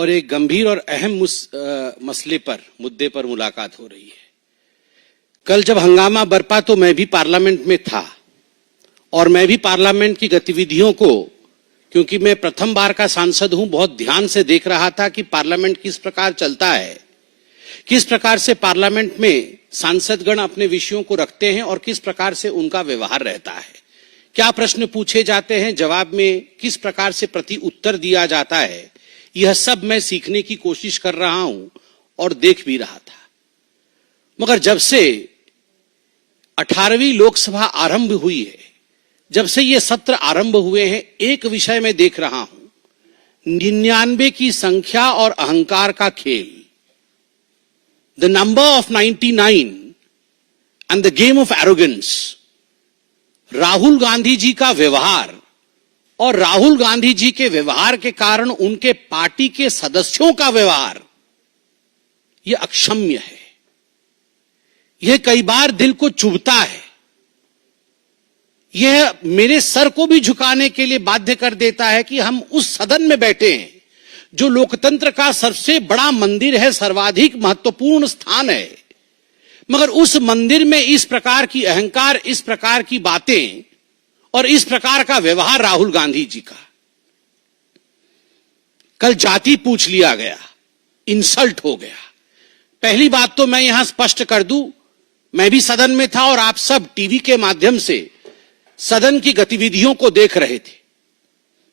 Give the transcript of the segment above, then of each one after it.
और एक गंभीर और अहम मुद्दे पर मुलाकात हो रही है। कल जब हंगामा बरपा तो मैं भी पार्लियामेंट में था और मैं भी पार्लियामेंट की गतिविधियों को, क्योंकि मैं प्रथम बार का सांसद हूं, बहुत ध्यान से देख रहा था कि पार्लियामेंट किस प्रकार चलता है, किस प्रकार से पार्लियामेंट में सांसदगण अपने विषयों को रखते हैं और किस प्रकार से उनका व्यवहार रहता है, क्या प्रश्न पूछे जाते हैं, जवाब में किस प्रकार से प्रति उत्तर दिया जाता है। यह सब मैं सीखने की कोशिश कर रहा हूं और देख भी रहा था। मगर जब से 18वीं लोकसभा आरंभ हुई है, जब से ये सत्र आरंभ हुए हैं, एक विषय मैं देख रहा हूं, 99 की संख्या और अहंकार का खेल। The number of 99 and the game of arrogance. Rahul Gandhi ji का व्यवहार और राहुल गांधी जी के व्यवहार के कारण उनके पार्टी के सदस्यों का व्यवहार, यह अक्षम्य है। यह कई बार दिल को चुभता है। यह मेरे सर को भी झुकाने के लिए बाध्य कर देता है कि हम उस सदन में बैठे हैं जो लोकतंत्र का सबसे बड़ा मंदिर है, सर्वाधिक महत्वपूर्ण स्थान है, मगर उस मंदिर में इस प्रकार की अहंकार, इस प्रकार की बातें और इस प्रकार का व्यवहार राहुल गांधी जी का। कल जाति पूछ लिया गया, इंसल्ट हो गया। पहली बात तो मैं यहां स्पष्ट कर दूं, मैं भी सदन में था और आप सब टीवी के माध्यम से सदन की गतिविधियों को देख रहे थे।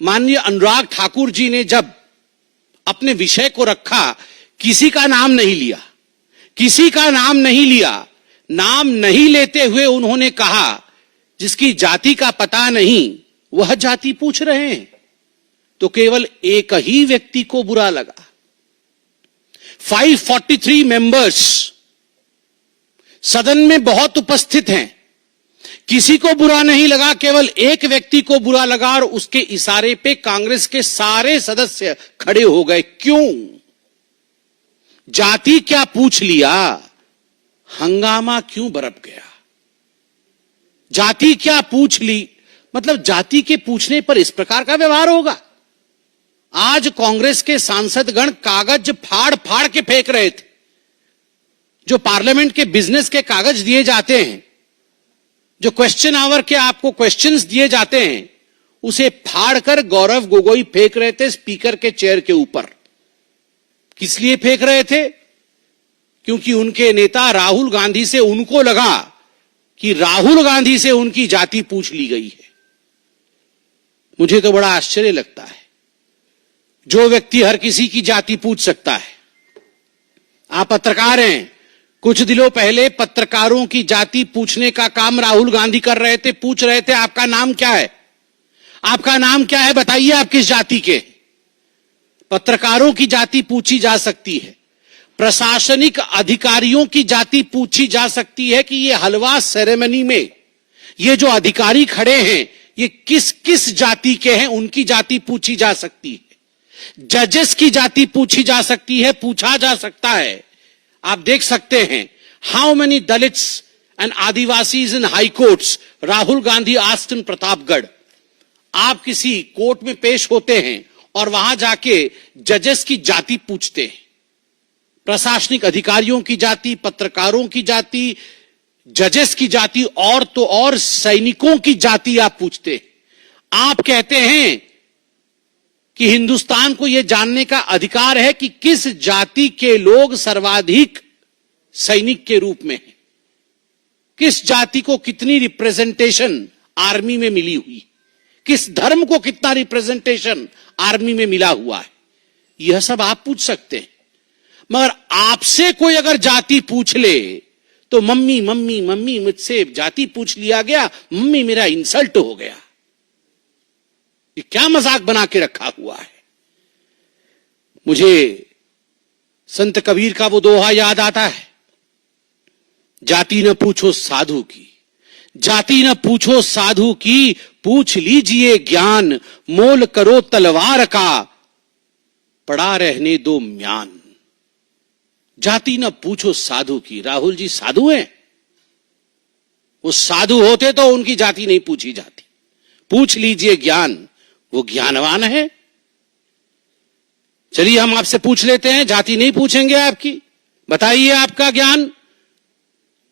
माननीय अनुराग ठाकुर जी ने जब अपने विषय को रखा, किसी का नाम नहीं लिया, किसी का नाम नहीं लिया। नाम नहीं लेते हुए उन्होंने कहा, जिसकी जाति का पता नहीं वह जाति पूछ रहे हैं। तो केवल एक ही व्यक्ति को बुरा लगा। 543 मेंबर्स सदन में बहुत उपस्थित हैं, किसी को बुरा नहीं लगा, केवल एक व्यक्ति को बुरा लगा और उसके इशारे पे कांग्रेस के सारे सदस्य खड़े हो गए। क्यों? जाति क्या पूछ लिया? हंगामा क्यों बरप गया? जाति क्या पूछ ली? मतलब जाति के पूछने पर इस प्रकार का व्यवहार होगा? आज कांग्रेस के सांसदगण कागज फाड़ फाड़ के फेंक रहे थे। जो पार्लियामेंट के बिजनेस के कागज दिए जाते हैं, जो क्वेश्चन आवर के आपको क्वेश्चंस दिए जाते हैं, उसे फाड़कर गौरव गोगोई फेंक रहे थे स्पीकर के चेयर के ऊपर। किस लिए फेंक रहे थे? क्योंकि उनके नेता राहुल गांधी से उनको लगा कि राहुल गांधी से उनकी जाति पूछ ली गई है। मुझे तो बड़ा आश्चर्य लगता है। जो व्यक्ति हर किसी की जाति पूछ सकता है, आप पत्रकार हैं, कुछ दिनों पहले पत्रकारों की जाति पूछने का काम राहुल गांधी कर रहे थे। पूछ रहे थे, आपका नाम क्या है? आपका नाम क्या है? बताइए आप किस जाति के? पत्रकारों की जाति पूछी जा सकती है, प्रशासनिक अधिकारियों की जाति पूछी जा सकती है कि ये हलवा सेरेमनी में ये जो अधिकारी खड़े हैं ये किस किस जाति के हैं, उनकी जाति पूछी जा सकती है। जजेस की जाति पूछी जा सकती है, पूछा जा सकता है। आप देख सकते हैं, how many Dalits and Adivasis in high courts Rahul Gandhi asked in Pratapgarh. आप किसी कोर्ट में पेश होते हैं और वहां जाके जजेस की जाति पूछते हैं, प्रशासनिक अधिकारियों की जाति, पत्रकारों की जाति, जजेस की जाति, और तो और सैनिकों की जाति आप पूछते हैं। आप कहते हैं कि हिंदुस्तान को यह जानने का अधिकार है कि किस जाति के लोग सर्वाधिक सैनिक के रूप में हैं, किस जाति को कितनी रिप्रेजेंटेशन आर्मी में मिली हुई, किस धर्म को कितना रिप्रेजेंटेशन आर्मी में मिला हुआ है। यह सब आप पूछ सकते हैं। मगर आपसे कोई अगर जाति पूछ ले तो मम्मी मम्मी मम्मी, मुझसे जाति पूछ लिया गया, मम्मी मेरा इंसल्ट हो गया। ये क्या मजाक बना के रखा हुआ है? मुझे संत कबीर का वो दोहा याद आता है, जाति न पूछो साधु की, जाति न पूछो साधु की, पूछ लीजिए ज्ञान, मोल करो तलवार का, पड़ा रहने दो म्यान। जाति न पूछो साधु की। राहुल जी साधु हैं? वो साधु होते तो उनकी जाति नहीं पूछी जाती। पूछ लीजिए ज्ञान, वो ज्ञानवान है। चलिए हम आपसे पूछ लेते हैं, जाति नहीं पूछेंगे आपकी, बताइए आपका ज्ञान।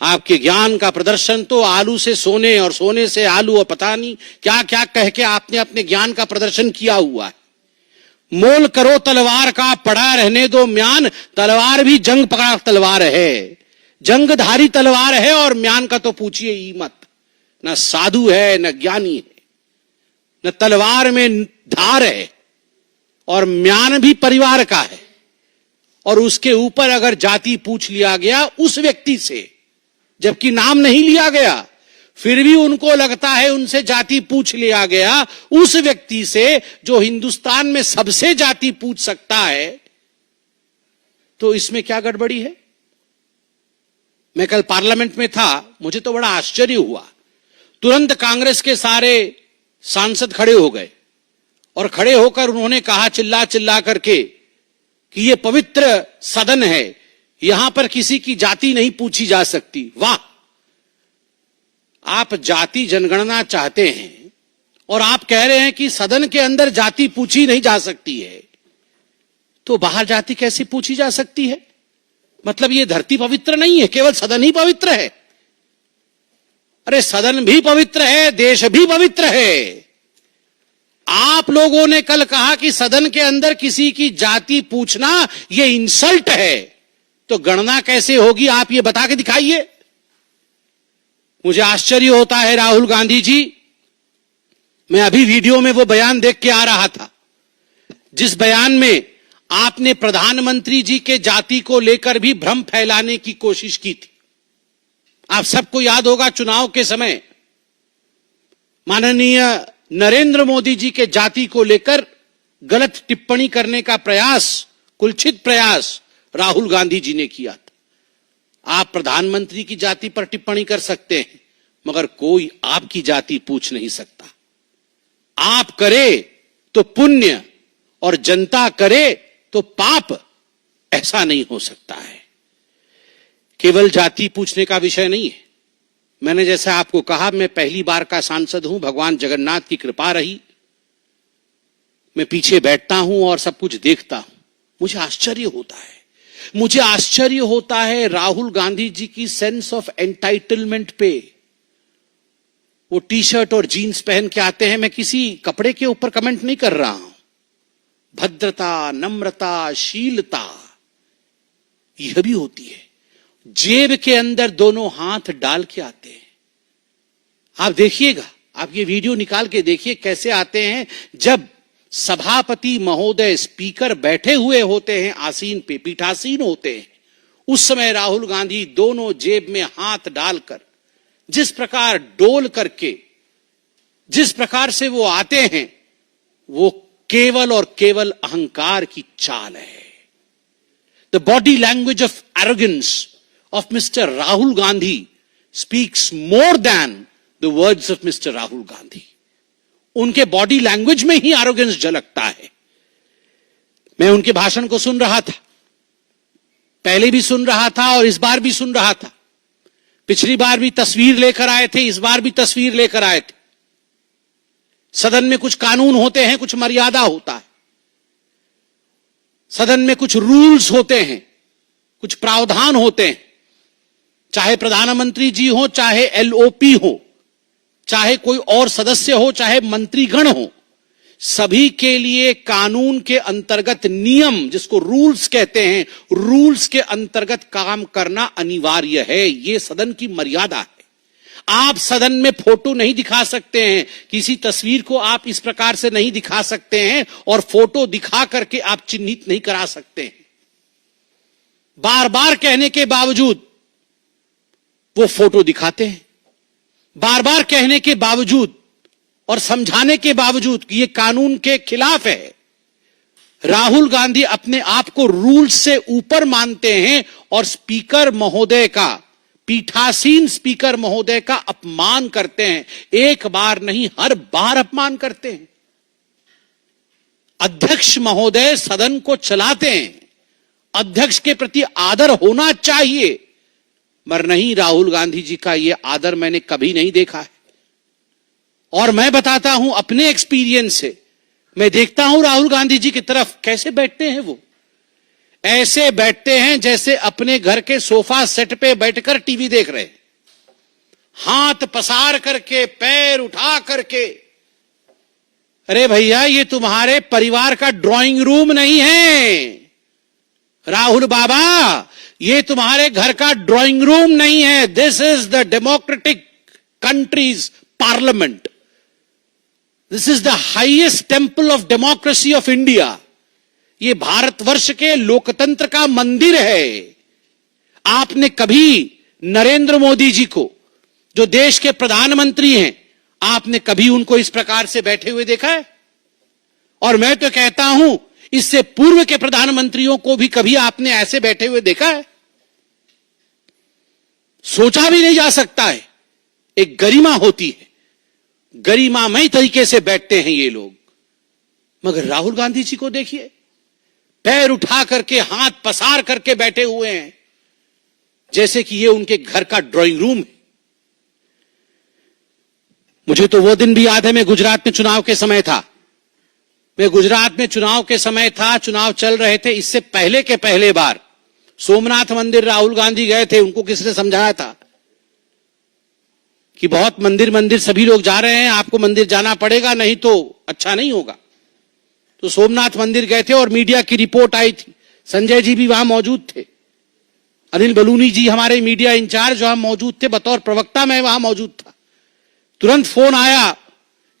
आपके ज्ञान का प्रदर्शन तो आलू से सोने और सोने से आलू और पता नहीं क्या क्या कह के आपने अपने ज्ञान का प्रदर्शन किया हुआ है। मोल करो तलवार का, पड़ा रहने दो म्यान, तलवार भी जंग पकड़ा तलवार है, जंगधारी तलवार है, और म्यान का तो पूछिए ही मत। न साधु है, न ज्ञानी है, न तलवार में धार है, और म्यान भी परिवार का है। और उसके ऊपर अगर जाति पूछ लिया गया उस व्यक्ति से, जबकि नाम नहीं लिया गया, फिर भी उनको लगता है उनसे जाति पूछ लिया गया उस व्यक्ति से जो हिंदुस्तान में सबसे जाति पूछ सकता है, तो इसमें क्या गड़बड़ी है? मैं कल पार्लियामेंट में था, मुझे तो बड़ा आश्चर्य हुआ। तुरंत कांग्रेस के सारे सांसद खड़े हो गए और खड़े होकर उन्होंने कहा चिल्ला चिल्ला करके कि यह पवित्र सदन है, यहां पर किसी की जाति नहीं पूछी जा सकती। वाह, आप जाति जनगणना चाहते हैं और आप कह रहे हैं कि सदन के अंदर जाति पूछी नहीं जा सकती है, तो बाहर जाति कैसे पूछी जा सकती है? मतलब ये धरती पवित्र नहीं है, केवल सदन ही पवित्र है? अरे सदन भी पवित्र है, देश भी पवित्र है। आप लोगों ने कल कहा कि सदन के अंदर किसी की जाति पूछना ये इंसल्ट है, तो गणना कैसे होगी आप ये बता के दिखाइए। मुझे आश्चर्य होता है राहुल गांधी जी, मैं अभी वीडियो में वो बयान देख के आ रहा था जिस बयान में आपने प्रधानमंत्री जी के जाति को लेकर भी भ्रम फैलाने की कोशिश की थी। आप सबको याद होगा चुनाव के समय माननीय नरेंद्र मोदी जी के जाति को लेकर गलत टिप्पणी करने का प्रयास, कुलछित प्रयास राहुल गांधी जी ने किया था। आप प्रधानमंत्री की जाति पर टिप्पणी कर सकते हैं, मगर कोई आपकी जाति पूछ नहीं सकता। आप करे तो पुण्य और जनता करे तो पाप, ऐसा नहीं हो सकता है। केवल जाति पूछने का विषय नहीं है। मैंने जैसा आपको कहा, मैं पहली बार का सांसद हूं, भगवान जगन्नाथ की कृपा रही। मैं पीछे बैठता हूं और सब कुछ देखता हूं, मुझे आश्चर्य होता है राहुल गांधी जी की सेंस ऑफ एंटाइटलमेंट पे। वो टी शर्ट और जीन्स पहन के आते हैं, मैं किसी कपड़े के ऊपर कमेंट नहीं कर रहा हूं। भद्रता, नम्रता, शीलता यह भी होती है। जेब के अंदर दोनों हाथ डाल के आते हैं। आप देखिएगा, आप ये वीडियो निकाल के देखिए कैसे आते हैं। जब सभापति महोदय, स्पीकर बैठे हुए होते हैं आसीन पे, पीठासीन होते हैं, उस समय राहुल गांधी दोनों जेब में हाथ डालकर जिस प्रकार डोल करके जिस प्रकार से वो आते हैं, वो केवल और केवल अहंकार की चाल है। The body language of arrogance of Mr. Rahul Gandhi speaks more than the words of Mr. Rahul Gandhi. उनके बॉडी लैंग्वेज में ही एरोगेंस झलकता है। मैं उनके भाषण को सुन रहा था, पहले भी सुन रहा था और इस बार भी सुन रहा था। पिछली बार भी तस्वीर लेकर आए थे, इस बार भी तस्वीर लेकर आए थे। सदन में कुछ कानून होते हैं, कुछ मर्यादा होता है। सदन में कुछ रूल्स होते हैं, कुछ प्रावधान होते हैं। चाहे प्रधानमंत्री जी हो, चाहे एलओपी हो, चाहे कोई और सदस्य हो, चाहे मंत्रीगण हो, सभी के लिए कानून के अंतर्गत नियम, जिसको रूल्स कहते हैं, रूल्स के अंतर्गत काम करना अनिवार्य है। यह सदन की मर्यादा है। आप सदन में फोटो नहीं दिखा सकते हैं, किसी तस्वीर को आप इस प्रकार से नहीं दिखा सकते हैं और फोटो दिखा करके आप चिन्हित नहीं करा सकते हैं। बार बार कहने के बावजूद वो फोटो दिखाते हैं, बार बार कहने के बावजूद और समझाने के बावजूद कि ये कानून के खिलाफ है। राहुल गांधी अपने आप को रूल से ऊपर मानते हैं और स्पीकर महोदय का, पीठासीन स्पीकर महोदय का अपमान करते हैं। एक बार नहीं, हर बार अपमान करते हैं। अध्यक्ष महोदय सदन को चलाते हैं, अध्यक्ष के प्रति आदर होना चाहिए, मगर नहीं, राहुल गांधी जी का यह आदर मैंने कभी नहीं देखा है। और मैं बताता हूं अपने एक्सपीरियंस से, मैं देखता हूं राहुल गांधी जी की तरफ, कैसे बैठते हैं वो, ऐसे बैठते हैं जैसे अपने घर के सोफा सेट पे बैठकर टीवी देख रहे, हाथ पसार करके, पैर उठा करके। अरे भैया, ये तुम्हारे परिवार का ड्राइंग रूम नहीं है राहुल बाबा, ये तुम्हारे घर का ड्राइंग रूम नहीं है। This is the democratic countries parliament, this is the highest temple of democracy of India. ये भारतवर्ष के लोकतंत्र का मंदिर है। आपने कभी नरेंद्र मोदी जी को, जो देश के प्रधानमंत्री हैं, आपने कभी उनको इस प्रकार से बैठे हुए देखा है? और मैं तो कहता हूं, इससे पूर्व के प्रधानमंत्रियों को भी कभी आपने ऐसे बैठे हुए देखा है? सोचा भी नहीं जा सकता है। एक गरिमा होती है, गरिमामय तरीके से बैठते हैं ये लोग। मगर राहुल गांधी जी को देखिए, पैर उठा करके, हाथ पसार करके बैठे हुए हैं, जैसे कि ये उनके घर का ड्राइंग रूम है। मुझे तो वो दिन भी याद है, मैं गुजरात में चुनाव के समय था, चुनाव चल रहे थे। इससे पहले के पहले बार सोमनाथ मंदिर राहुल गांधी गए थे। उनको किसने समझाया था कि बहुत मंदिर सभी लोग जा रहे हैं, आपको मंदिर जाना पड़ेगा, नहीं तो अच्छा नहीं होगा। तो सोमनाथ मंदिर गए थे और मीडिया की रिपोर्ट आई थी, संजय जी भी वहां मौजूद थे, अनिल बलूनी जी हमारे मीडिया इंचार्ज वहां मौजूद थे, बतौर प्रवक्ता मैं वहां मौजूद था। तुरंत फोन आया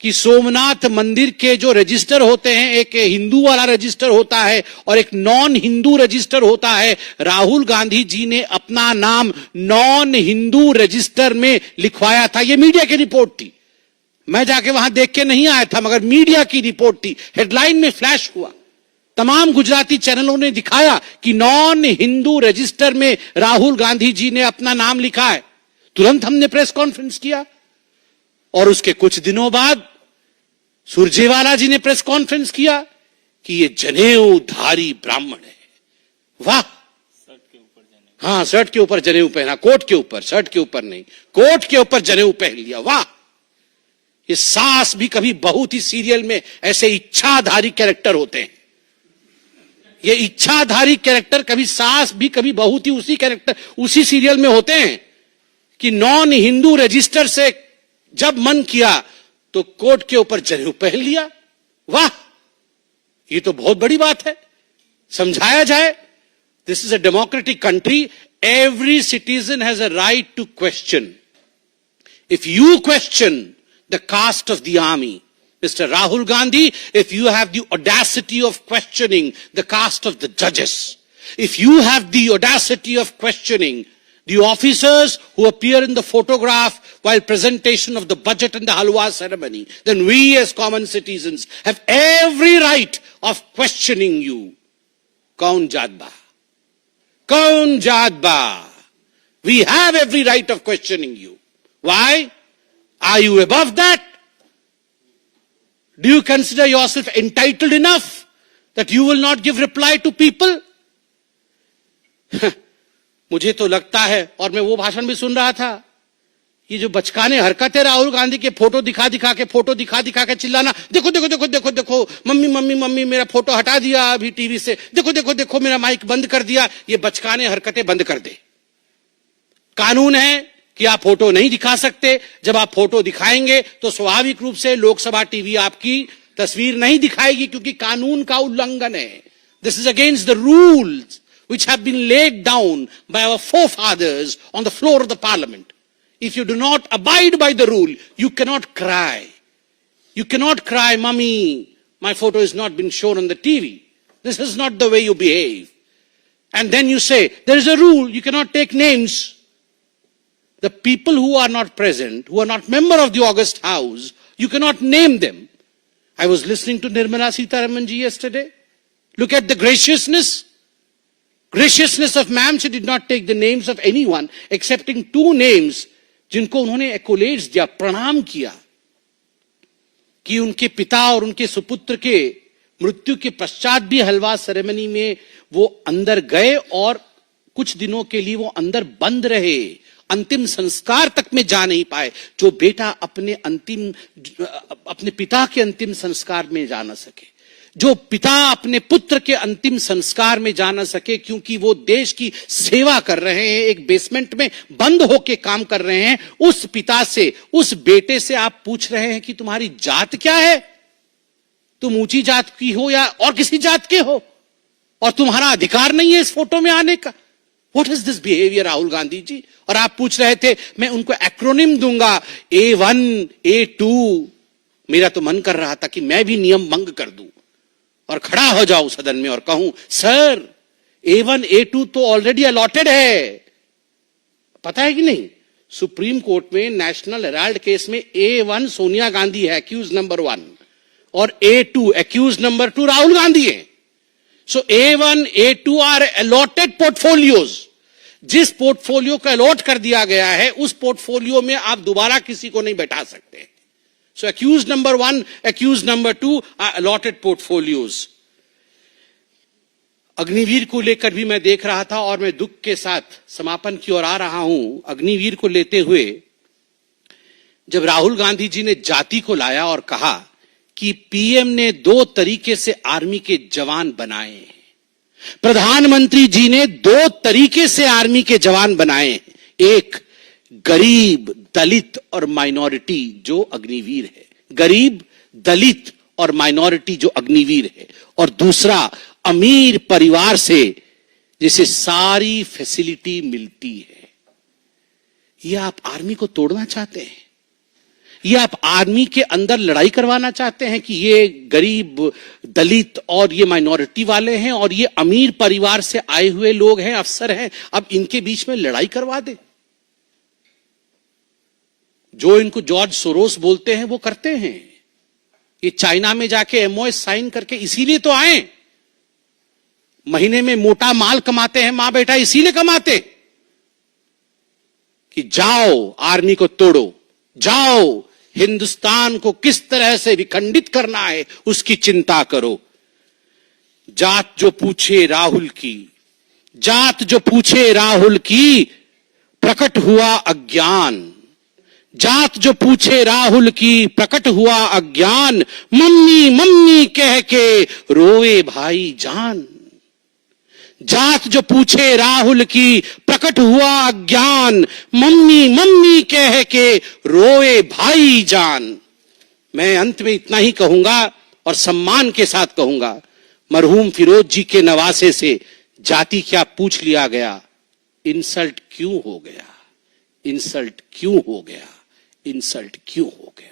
कि सोमनाथ मंदिर के जो रजिस्टर होते हैं, एक हिंदू वाला रजिस्टर होता है और एक नॉन हिंदू रजिस्टर होता है। राहुल गांधी जी ने अपना नाम नॉन हिंदू रजिस्टर में लिखवाया था। यह मीडिया की रिपोर्ट थी, मैं जाके वहां देख के नहीं आया था, मगर मीडिया की रिपोर्ट थी, हेडलाइन में फ्लैश हुआ। तमाम गुजराती चैनलों ने दिखाया कि नॉन हिंदू रजिस्टर में राहुल गांधी जी ने अपना नाम लिखा है। तुरंत हमने प्रेस कॉन्फ्रेंस किया और उसके कुछ दिनों बाद सुरजेवाला जी ने प्रेस कॉन्फ्रेंस किया कि ये जनेऊधारी ब्राह्मण है। वाह, हाँ, शर्ट के ऊपर जनेऊ पहना, कोट के ऊपर, शर्ट के ऊपर नहीं, कोट के ऊपर जनेऊ पहन लिया। वाह, ये सास भी कभी बहू थी सीरियल में, ऐसे इच्छाधारी कैरेक्टर होते हैं। ये इच्छाधारी कैरेक्टर कभी सास भी कभी बहू थी, उसी कैरेक्टर उसी सीरियल में होते हैं कि नॉन हिंदू रजिस्टर से जब मन किया तो कोट के ऊपर जनेऊ पहन लिया। वाह, ये तो बहुत बड़ी बात है, समझाया जाए। This is a democratic country, every citizen has a right to question. If you question the caste of the army, Mr. Rahul Gandhi, if you have the audacity of questioning the caste of the judges, if you have the audacity of questioning the officers who appear in the photograph while presentation of the budget and the halwa ceremony, then we as common citizens have every right of questioning you. Kaun jaat ba? Kaun jaat ba? We have every right of questioning you. Why? Are you above that? Do you consider yourself entitled enough that you will not give reply to people? मुझे तो लगता है, और मैं वो भाषण भी सुन रहा था, ये जो बचकाने हरकत है राहुल गांधी के, फोटो दिखा दिखा के चिल्लाना, देखो देखो देखो देखो देखो, मम्मी मम्मी मम्मी मेरा फोटो हटा दिया अभी टीवी से, देखो देखो देखो मेरा माइक बंद कर दिया। ये बचकाने हरकतें बंद कर दे। कानून है कि आप फोटो नहीं दिखा सकते। जब आप फोटो दिखाएंगे तो स्वाभाविक रूप से लोकसभा टीवी आपकी तस्वीर नहीं दिखाएगी, क्योंकि कानून का उल्लंघन है। This is against the rules which have been laid down by our forefathers on the floor of the parliament. If you do not abide by the rule, you cannot cry. You cannot cry, "Mummy, my photo has not been shown on the TV." This is not the way you behave. And then you say, there is a rule, you cannot take names. The people who are not present, who are not member of the August House, you cannot name them. I was listening to Nirmala Sitharaman ji yesterday. Look at the graciousness of ma'am. She did not take the names of anyone, excepting 2 names, जिनको उन्होंने accolades दिया, प्रणाम किया, कि उनके पिता और उनके सुपुत्र के मृत्यु के पश्चात भी हलवा सेरेमनी में वो अंदर गए और कुछ दिनों के लिए वो अंदर बंद रहे, अंतिम संस्कार तक में जा नहीं पाए, जो बेटा अपने पिता के अंतिम संस्कार में जा न सके, जो पिता अपने पुत्र के अंतिम संस्कार में जा न सके क्योंकि वो देश की सेवा कर रहे हैं, एक बेसमेंट में बंद होके काम कर रहे हैं, उस पिता से, उस बेटे से आप पूछ रहे हैं कि तुम्हारी जात क्या है, तुम ऊंची जात की हो या और किसी जात के हो, और तुम्हारा अधिकार नहीं है इस फोटो में आने का। What is this behaviour Rahul Gandhi ji? और आप पूछ रहे थे मैं उनको एक्रोनिम दूंगा A1 A2। मेरा तो मन कर रहा था कि मैं भी नियम भंग कर दूं और खड़ा हो जाऊं सदन में और कहूं सर A1 A2 तो ऑलरेडी अलॉटेड है। पता है कि नहीं, सुप्रीम कोर्ट में नेशनल हेराल्ड केस में A1 सोनिया गांधी है एक्यूज नंबर 1 और A2 accused number 2 Rahul Gandhi है। So A1 A2 are allotted portfolios. जिस पोर्टफोलियो को अलॉट कर दिया गया है उस पोर्टफोलियो में आप दोबारा किसी को नहीं बैठा सकते। So accused number 1 accused number 2 are allotted portfolios. Agniveer को लेकर भी मैं देख रहा था और मैं दुख के साथ समापन की ओर आ रहा हूं। अग्निवीर को लेते हुए जब राहुल गांधी जी ने जाति को लाया और कहा कि पीएम ने 2 तरीके से आर्मी के जवान बनाए, प्रधानमंत्री जी ने 2 तरीके से आर्मी के जवान बनाए, एक गरीब, दलित और माइनॉरिटी जो अग्निवीर है, गरीब, दलित और माइनॉरिटी जो अग्निवीर है, और दूसरा अमीर परिवार से जिसे सारी फैसिलिटी मिलती है। ये आप आर्मी को तोड़ना चाहते हैं? ये आप आर्मी के अंदर लड़ाई करवाना चाहते हैं कि ये गरीब, दलित और ये माइनॉरिटी वाले हैं और ये अमीर परिवार से आए हुए लोग हैं, अफसर हैं, अब इनके बीच में लड़ाई करवा दे? जो इनको जॉर्ज सोरोस बोलते हैं वो करते हैं। ये चाइना में जाके MOS साइन करके इसीलिए तो आए, महीने में मोटा माल कमाते हैं मां बेटा, इसीलिए कमाते कि जाओ आर्मी को तोड़ो, जाओ हिंदुस्तान को किस तरह से विखंडित करना है उसकी चिंता करो। जात जो पूछे राहुल की, जात जो पूछे राहुल की, प्रकट हुआ अज्ञान, जात जो पूछे राहुल की, प्रकट हुआ अज्ञान, मम्मी मम्मी कह के रोए भाई जान। जात जो पूछे राहुल की, प्रकट हुआ अज्ञान, मम्मी मम्मी कह के रोए भाई जान। मैं अंत में इतना ही कहूंगा और सम्मान के साथ कहूंगा, मरहूम फिरोज जी के नवासे से जाति क्या पूछ लिया गया, इंसल्ट क्यों हो गया, इंसल्ट क्यों हो गया, इंसल्ट क्यों हो गया।